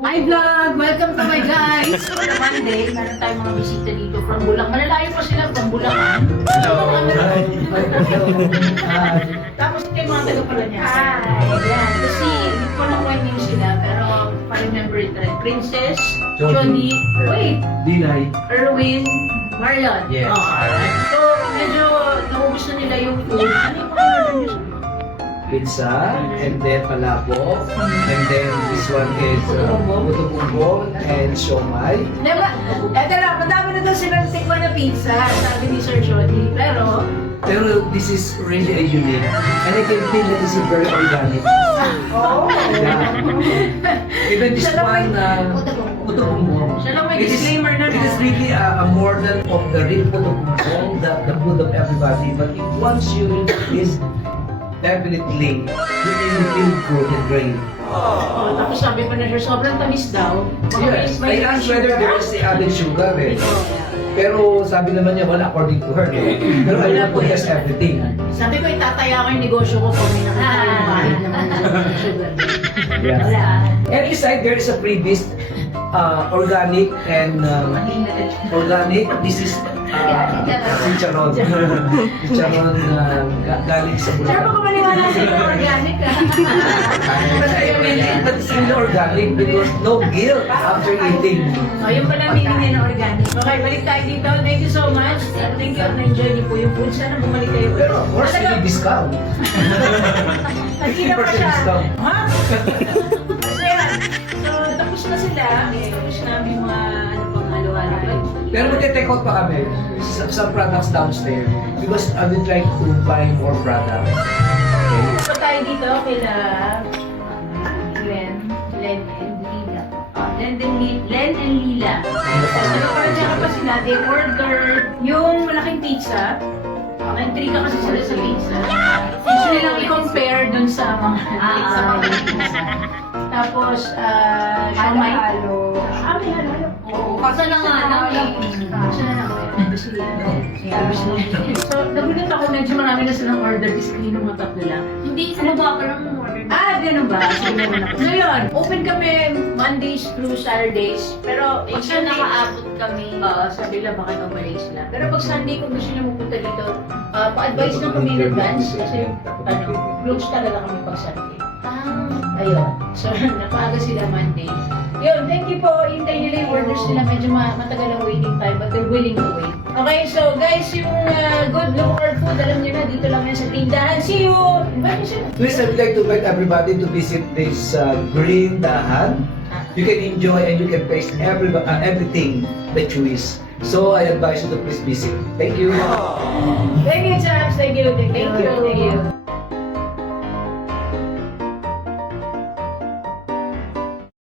Hi vlog! Welcome to my guys! So, on Monday, meron tayong mga bisita dito from Bulacan. Malalayo pa sila from Bulacan. Hello. Tapos ito yung mga taga pala niya. Hi! Yan. Kasi hindi ko lang one name sila, pero pa-remember it rin. Princess, Jody, wait, Dilay. Erwin, Marlon. Yes. So, medyo naubos na nila yung food. Ano yung mga order niyo? Pizza, and then palabo, and then this one is puto bumbong and siomay. Diba? Eto na, madami na daw silang tikman na pizza, sabi ni Sir Jody. Pero, This is really a unique, and I can feel that this is very organic. oh, Yeah. Even this one, puto bumbong. siya lang may disclaimer na It is really a model of the real puto bumbong, the food of everybody. But if once you eat this, definitely you can feel good and great. Oh, tapos sabi pa na siya, sobrang tamis daw. Yes, I asked whether there is the added sugar eh. Pero sabi naman niya, wala according to her. Pero alam ko, yes, everything. Sabi ko, itataya ko yung negosyo ko kung may nakakaya yung kahit naman yung sugar. Yeah. Wala. And beside, there is a freebies, organic and organic. This is chicharon. Chicharon galing sa Sir, baka Bulacan. maniwala sa yung organic ah. But I really, but it's really organic because no guilt after eating. O, yung pala meaning niya na organic. Okay, balik tayo dito. Thank you so much. Thank you. Na-enjoy niyo po yung food. Sana bumalik kayo. Pero of course, may discount. Nagkita pa 50% siya. discount. Ha? So, yan. So, tapos na sila. Tapos namin mga ano pang halo-halo. Pero mag-take out pa kami some products downstairs because I would like to buy more products. Okay? So, tayo dito kila Len and Lila. Len and Lila. Ano pa rin pa sila? They order yung malaking pizza. Nag-3 ka kasi sila sa pizza. Usually lang i-compare dun sa mga pizza. Tapos, siomay. May halo-halo. Oo. Kasi na nga lang eh. Kasi na lang eh. So, nagulat ako, medyo marami na silang order. Discreet ng mga tatlo lang. Hindi, sinabawa pa lang ng order. Ganun ba? Sige naman ako. So yun, open kami Mondays through Saturdays. Pero Pag siya nakaabot kami, sabi lang baka nabalik sila. Pero pag Sunday, kung gusto niyo mapunta dito, pa-advise lang kami in advance. Kasi close talaga kami pag Sunday. Ayun. So, napaaga sila Monday. Yun, thank you po. Hintayin nila yung orders nila. Medyo matagal ang waiting time, but they're willing to wait. Okay, so guys, yung good local food, alam nyo na, dito lang yan sa tindahan. See you! Invite nyo sila. Please, I would like to invite everybody to visit this green dahan. You can enjoy and you can taste everything that you wish. So I advise you to please visit. Thank you. Thank you, Chaps. Thank you. Thank you.